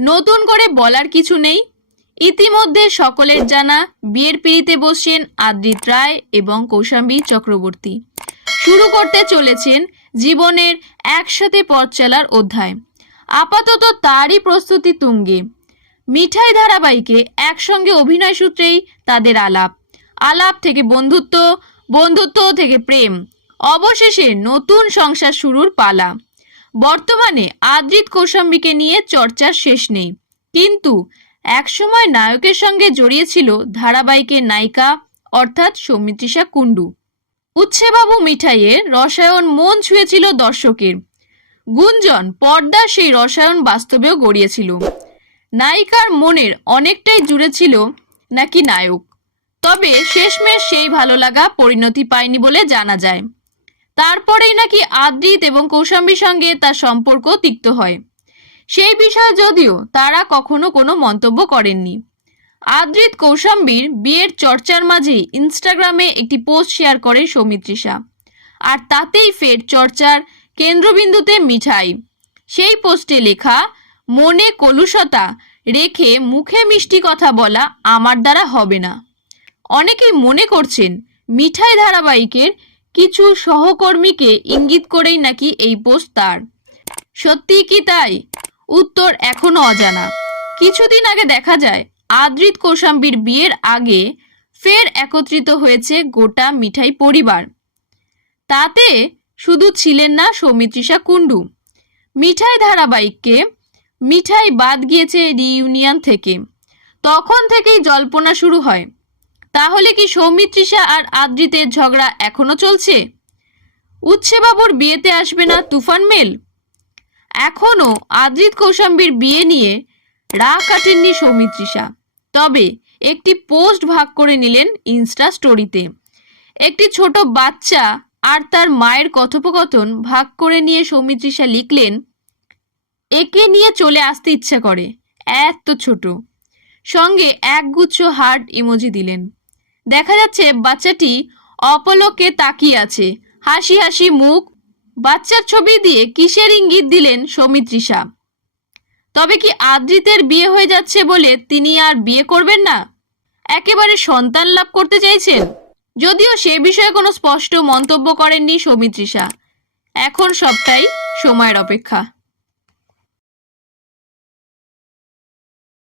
নতুন করে বলার কিছু নেই। ইতিমধ্যে সকলের জানা বিয়ের পিড়িতে বসছেন আদ্রিত রায় এবং কৌশাম্বী চক্রবর্তী। শুরু করতে চলেছেন জীবনের একসাথে পথ চলার অধ্যায়। আপাতত তারই প্রস্তুতি তুঙ্গে। মিঠাই ধারাবাহিকে একসঙ্গে অভিনয় সূত্রেই তাদের আলাপ। আলাপ থেকে বন্ধুত্ব বন্ধুত্ব থেকে প্রেম। অবশেষে নতুন সংসার শুরুর পালা। বর্তমানে আদ্রিত কৌশাম্বীকে নিয়ে চর্চার শেষ নেই। কিন্তু একসময় নায়কের সঙ্গে জড়িয়েছিল ধারাবাহিকের নায়িকা, অর্থাৎ সৌমিত্রিষা কুণ্ডু। উচ্ছেবাবু মিঠাইয়ের রসায়ন মন ছুঁয়েছিল দর্শকের। গুঞ্জন, পর্দা সেই রসায়ন বাস্তবেও গড়িয়েছিল। নায়িকার মনের অনেকটাই জুড়ে ছিল নাকি নায়ক। তবে শেষমেশ সেই ভালো লাগা পরিণতি পায়নি বলে জানা যায়। তারপরেই নাকি আদ্রিত এবং কৌশাম্বীর সঙ্গে তার সম্পর্ক তিক্ত হয়। সেই বিষয়ে যদিও তারা কখনো কোনো মন্তব্য করেননি। আদ্রিত কৌশাম্বীর বিয়ের চর্চার মাঝে ইনস্টাগ্রামে একটি পোস্ট শেয়ার করে সৌমিত্রিষা। আর তাতেই ফের চর্চার কেন্দ্রবিন্দুতে মিঠাই। সেই পোস্টে লেখা, মনে কলুষতা রেখে মুখে মিষ্টি কথা বলা আমার দ্বারা হবে না। অনেকেই মনে করছেন, মিঠাই ধারাবাহিকের কিছু সহকর্মীকে ইঙ্গিত করেই নাকি এই পোস্ট তার। সত্যি কি তাই? উত্তর এখনও অজানা। কিছুদিন আগে দেখা যায়, আদ্রিত কৌশাম্বীর বিয়ের আগে ফের একত্রিত হয়েছে গোটা মিঠাই পরিবার। তাতে শুধু ছিলেন না সৌমিত্রিষা কুণ্ডু। মিঠাই ধারাবাহিককে মিঠাই বাদ গিয়েছে রিইউনিয়ন থেকে। তখন থেকেই জল্পনা শুরু হয় তাহলে কি সৌমিত্রিষা আর আদ্রিতের ঝগড়া এখনও চলছে? উচ্ছেবাবুর বিয়েতে আসবে না তুফান মেল? এখনও আদ্রিত কৌশাম্বীর বিয়ে নিয়ে রা কাটেননি সৌমিত্রিষা। তবে একটি পোস্ট ভাগ করে নিলেন ইনস্টা স্টোরিতে। একটি ছোট বাচ্চা আর তার মায়ের কথোপকথন ভাগ করে নিয়ে সৌমিত্রিষা লিখলেন, একে নিয়ে চলে আসতে ইচ্ছা করে, এত ছোট। সঙ্গে একগুচ্ছ হার্ট ইমোজি দিলেন। দেখা যাচ্ছে বাচ্চাটি অপলকে তাকিয়ে আছে। হাসি হাসি মুখ, বাচ্চার ছবি দিয়ে কিসের ইঙ্গিত দিলেন সৌমিত্রিষা? তবে কি আদ্রিতের বিয়ে হয়ে যাচ্ছে বলে তিনি আর বিয়ে করবেন না? একেবারে সন্তান লাভ করতে চাইছেন? যদিও সে বিষয়ে কোনো স্পষ্ট মন্তব্য করেননি সৌমিত্রিষা। এখন সবটাই সময়ের অপেক্ষা।